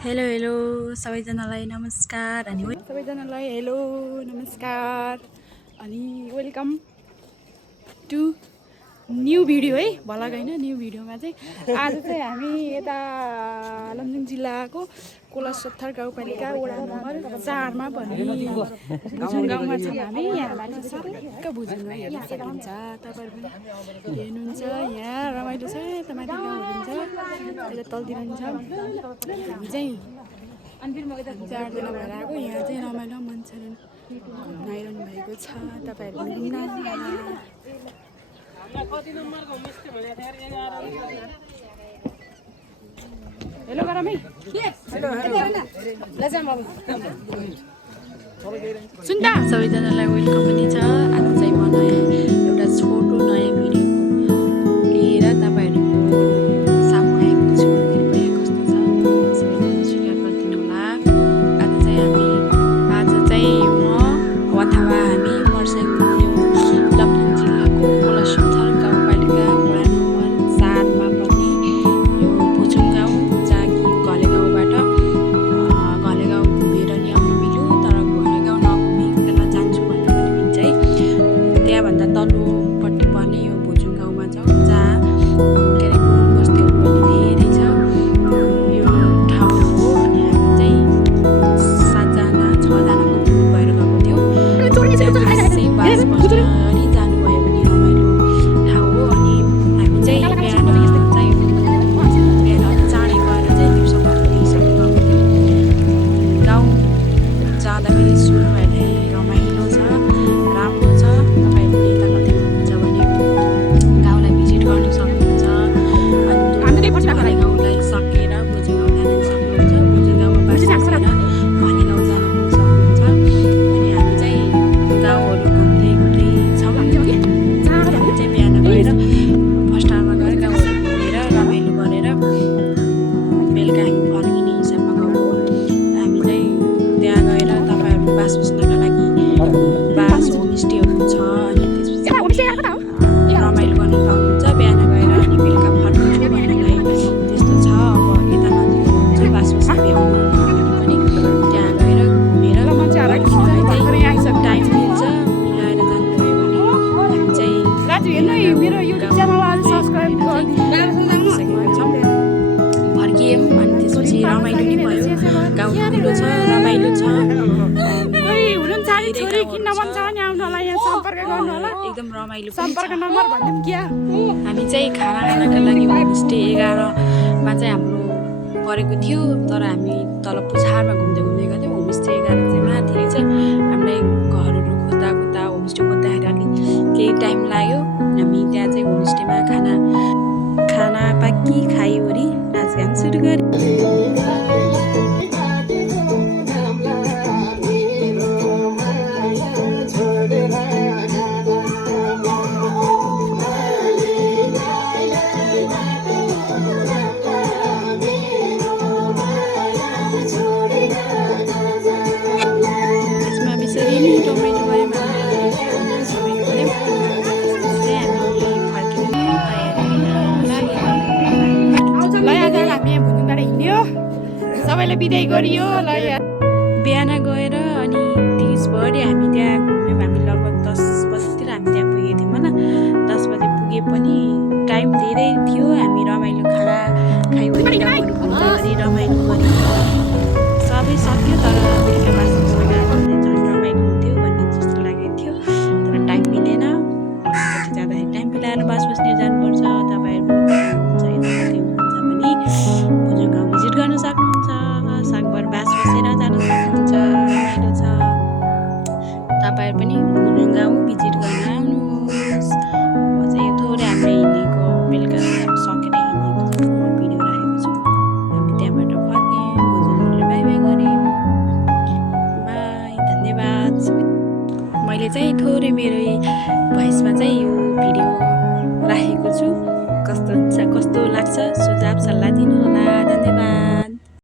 Hello hello सबैजनालाई नमस्कार अनि सबैजनालाई हेलो नमस्कार अनि वेलकम टु न्यू भिडियो है भलाग हैन न्यू भिडियोमा चाहिँ आज चाहिँ हामी यता लमजुङ जिल्लाको कोलासत्थर गाउँपालिका वडा नम्बर 4 मा भन्ने भुजुङ गाउँमा छौँ हामी। यहाँ माथि सर्क भुजुङ हेर्न सक्नुहुन्छ, तपाईहरु पनि हेर्नुहुन्छ। यहाँ रमाइलो छ, यता माथि गाउँहरु हुन्छ, यता तलतिर हुन्छ। हामी चाहिँ 4जना भएर आएको। यहाँ चाहिँ रमाइलो मान्छेहरु घुम्न आइरहनु भएको छ। तपाईहरु पनि घुम्न आउनुहोला। कति नम्बरको होमस्टे भनेको थियो यार 11 हेलो गरमै हेलो लजाम अब सुन्दा सबैजनालाई वेलकम पनि छ। आज चाहिँ म नयाँ एउटा छोटो नयाँ भिडियो लिएर तपाईहरुको सामु आएको छु। कृपया कस्तो छ सबैजनाले स्वीकार गरिदिनु होला। आज चाहिँ म अथवा हामी मर्सेङ लमजुङ जिल्लाको कोलासत्थर गाउँपालिका वडा नम्बर 4 मा पर्ने यो भुजुङ गाउँ जहाँ कि घलेगाउँबाट घलेगाउँ घुमेर नि आउनु मिल्यो, तर घलेगाउँ नघुमिकन जान्छु भन्दा पनि मिल्छ है। त्यहाँभन्दा तल्लोपट्टि पर्ने यो भुजुङ गाउँमा छौँ जहाँ के अरे गुरुङ बस्तीहरू पनि धेरै छ। यो ठाउँ हो अनि हामी चाहिँ 7जना 6जनाको ग्रुप भएर गएको थियौँ। बास बस्टरी जानुभयो भने रमाइलो ठाउँ हो। अनि हामी चाहिँ बिहान अलि चाँडै गएर चाहिँ दिउँसो फर्किसकेको थियौँ। गाउँ जाँदाखेरि सुरु भएर रमाइलो छ, राम्रो छ। तपाईहरुले यता कतै हुनुहुन्छ भने गाउँलाई भिजिट गर्न सक्नुहुन्छ। अनि घलेगाउँलाई सकेर भुजुङ गाउँ जान सक्नुहुन्छ। भुजुङ गाउँमा बास बसेर घलेगाउँ जान पनि सक्नुहुन्छ। अनि हामी चाहिँ गाउँहरू घुम्दै छौँ। हामी चाहिँ बिहान गएर फर्स्ट आवरमा गएर गाउँहरू घुमेर रमाइलो गरेर बेलुका हामी फर्किने हिसाबमा गएको। हामी चाहिँ त्यहाँ गएर तपाईहरु बास बस्नका लागि बास होमस्टेहरू छ। अनि त्यसपछि रमाइलो गर्न पाउनुहुन्छ। बिहान गएर अनि बेलुका फर्किनु भन्नलाई त्यस्तो छ। अब यता नजिक हुनुहुन्छ बास बस्न भ्याउनु भने पनि त्यहाँ गएर घुमेर टाइम मिल्छ मिलाएर जानुभयो भने हामी चाहिँ मेरो युट्युब च्यानललाई सब्स्क्राइब गरिदिनु छौँ। फर्कियौँ अनि त्यसपछि रमाइलो नि भयो। गाउँ ठुलो छ, रमाइलो छ। एकदम रमाइलो सम्पर्क नम्बर भन्दिउँ क्या। हामी चाहिँ खाना खानका लागि होमस्टे 11 मा चाहिँ हाम्रो परेको थियो, तर हामी तल पुछारमा घुम्दै गएको थियौँ। होमस्टे 11 चाहिँ माथि रहेछ। हामीलाई घरहरू खोज्दा होमस्टे खोज्दाखेरि अलि केही टाइम लाग्यो। हामी त्यहाँ चाहिँ होमस्टेमा खाना पाकी खाइवरी नाचगान सुरु गऱ्यौँ। त्यसमा बिसरी नि टमेटो गऱ्यौँ। सबैले बिदाई गरियो ल। बिहान गएर अनि दिउँसभरि हामी त्यहाँ घुम्यौँ। हामी लगभग 10 बजीतिर हामी त्यहाँ पुगेको थियौँ होइन। 10 बजे पुगे पनि टाइम धेरै थियो। हामी रमाइलो खाना खाइवरी गाउँहरू घुम्दै रमाइलो गऱ्यौँ। सबै सक्यो, तर बेलुका बास बस्न गएको झन् रमाइलो हुन्थ्यो भन्ने जस्तो लागेको थियो, तर टाइम मिलेन। कति जाँदाखेरि टाइम मिलाएर बास बस्ने जानुपर्छ। तपाईँहरू हुनुहुन्छ यता कतै हुनुहुन्छ भने भुजुङ गाउँ भिजिट गर्न सक्नुहुन्छ। सागभर बास बसेर जान सक्नुहुन्छ। रमाइलो छ। तपाईहरु पनि भुजुङ गाउँ भिजिट गर्न आउनुहोस्। अझै थोरै हामीले हिँडेको बेलुका सकेर हिँडेको चाहिँ थोरै भिडियो राखेको छु। हामी त्यहाँबाट फर्क्यौँ, भुजुङहरूले बाई बाई गऱ्यौँ। बाई, धन्यवाद। मैले चाहिँ थोरै मेरो भोइसमा चाहिँ यो भिडियो राखेको छु। कस्तो हुन्छ कस्तो लाग्छ सुझाव सल्लाह दिनु होला। धन्यवाद।